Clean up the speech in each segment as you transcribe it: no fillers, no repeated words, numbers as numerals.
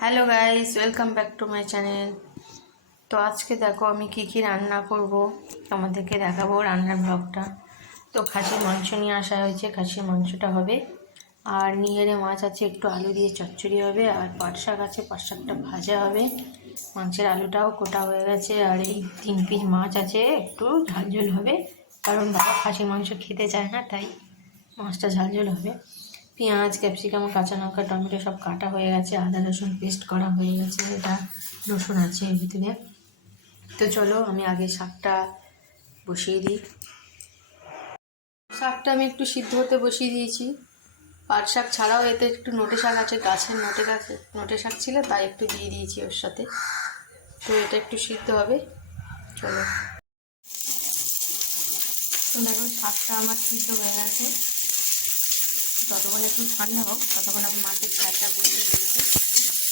Hello guys, welcome back to my channel. তো আজকে দেখো আমি কি রান্না করব, আমাদেরকে দেখাবো রান্নার ব্লগটা। তো খাসির মাংস নিয়ে আসা হয়েছে, খাসির মাংসটা হবে। আর নিয়েরে মাছ আছে, একটু আলু দিয়ে চচ্চড়ি হবে। আর পাট শাক আছে, পাট শাকটা ভাজা হবে। মাংসের আলুটাও কোটা হয়ে গেছে। আর এই 3 পিস মাছ আছে, একটু ঝালঝোল হবে, কারণ বাবা খাসির মাংস খেতে চায় না, তাই মাছটা ঝালঝোল হবে। পেঁয়াজ, ক্যাপসিকাম, কাঁচা লঙ্কা, টমেটো সব কাটা হয়ে গেছে, আদা রসুন পেস্ট করা হয়ে গেছে, এটা রসুন আছে এর ভিতরে। তো চলো আমি আগে শাকটা বসিয়ে দিই। শাকটা আমি একটু সিদ্ধ হতে বসিয়ে দিয়েছি। পাট শাক ছাড়াও এতে একটু নোটে শাক আছে, গাছের নোটে শাক ছিল, তাই একটু দিয়ে দিয়েছি ওর সাথে। তো এটা একটু সিদ্ধ হবে, চলো। তো দেখো শাকটা আমার সিদ্ধ হয়ে গেছে। যতক্ষণ একটু ঠান্ডা হোক ততক্ষণ আমি মাছের ঝালটা বসিয়ে দিয়েছি,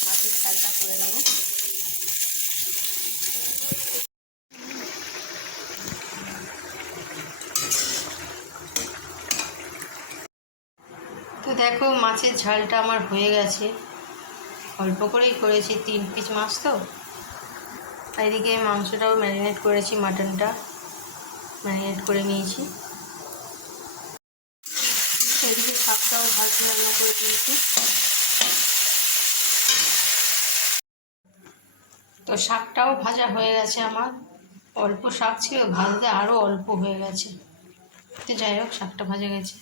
মাছের ঝালটা করে নেবো। তো দেখো মাছের ঝালটা আমার হয়ে গেছে, অল্প করেই করেছি, 3 পিস মাছ তো। এদিকে মাংসটাও ম্যারিনেট করেছি, মাটনটা ম্যারিনেট করে নিয়েছি। এদিকে শাকটাও ভাজতে রান্না করে দিয়েছি। তো শাকটাও ভাজা হয়ে গেছে আমার, অল্প শাক ছিল, ভাজতে আরও অল্প হয়ে গেছে। তো যাই হোক, শাকটা ভাজা গেছে।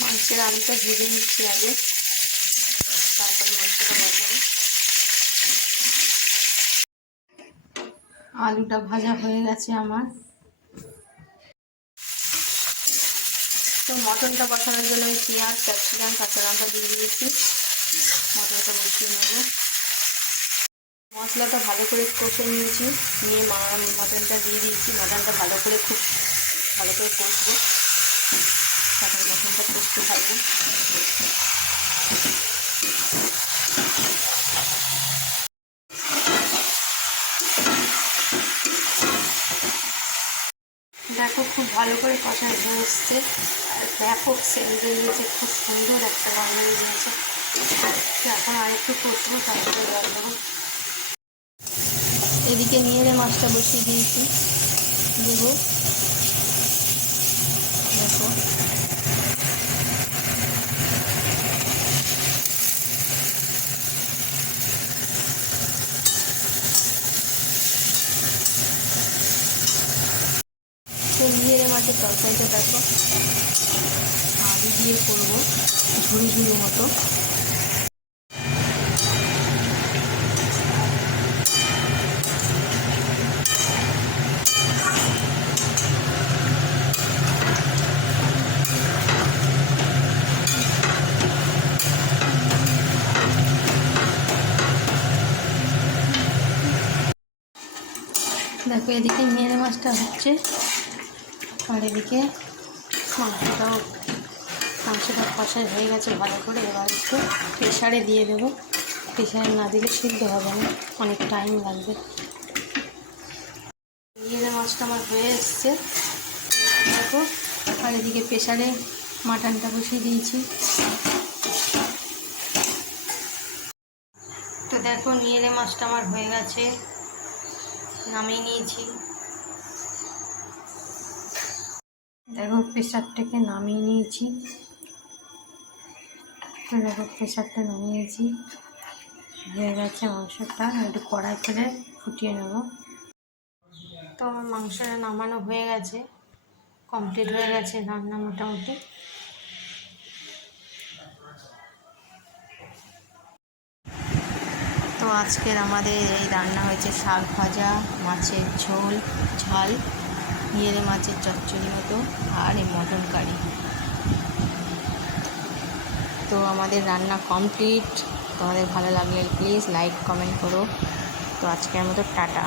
মাংসের আলুটা ভেজে নিচ্ছি আগে, তারপরে মাংসটা বসাবো। আলুটা ভাজা হয়ে গেছে আমার। তো মটনটা বসানোর জন্য আমি পেঁয়াজ, ক্যাপসিকাম, কাঁচা লঙ্কা দিয়ে দিয়েছি। মটনটা বসিয়ে নেব। মশলাটা ভালো করে কষে নিয়েছি, নিয়ে মটনটা দিয়ে দিয়েছি। মটনটা ভালো করে খুব ভালো করে কষবো, তারপর মটনটা কষতে থাকবো। দেখো খুব ভালো করে কষা হয়ে এসছে, আর ব্যাপক সেল বেরিয়েছে, খুব সুন্দর একটা গন্ধ বেরিয়েছে। এখন আরেকটু কষবো, তারপরে জল দেবো। এদিকে নিয়ে মাছটা বসিয়ে দিয়েছি, দেবো। দেখো তো নিয়ে মাছের তরকারিটা দেখো, আলু দিয়ে করবো ঝুড়ি ঝুড়ি মতো। দেখো এদিকে নিয়ে মাছটা হচ্ছে, আর এদিকে মাংসটা কষাই হয়ে গেছে ভালো করে। এবার একটু প্রেশারে দিয়ে দেবো, প্রেশারে না দিলে সিদ্ধ হবে না, অনেক টাইম লাগবে। নিয়ে মাছটা আমার হয়ে এসছে দেখো। আর এদিকে প্রেশারে মাটনটা বসিয়ে দিয়েছি। তো দেখো নিয়ে মাছটা আমার হয়ে গেছে, নামিয়ে নিয়েছি। দেখো প্রেশারটাকে নামিয়ে নিয়েছি। তো দেখো প্রেশারটা নামিয়েছি, হয়ে গেছে মাংসটা। একটু কড়াই ফেলে ফুটিয়ে নেব। তো আমার মাংসটা নামানো হয়ে গেছে, কমপ্লিট হয়ে গেছে রান্না মোটামুটি। তো আজকের আমাদের এই রান্না হয়েছে শাক ভাজা, মাছের ঝোল, ঝাল, নিয়েরে মাছের চচ্চড়ি মতো, আর এই মটন কারি। তো আমাদের রান্না কমপ্লিট। তোমাদের ভালো লাগলে প্লিজ লাইক কমেন্ট করো। তো আজকের মতো টাটা।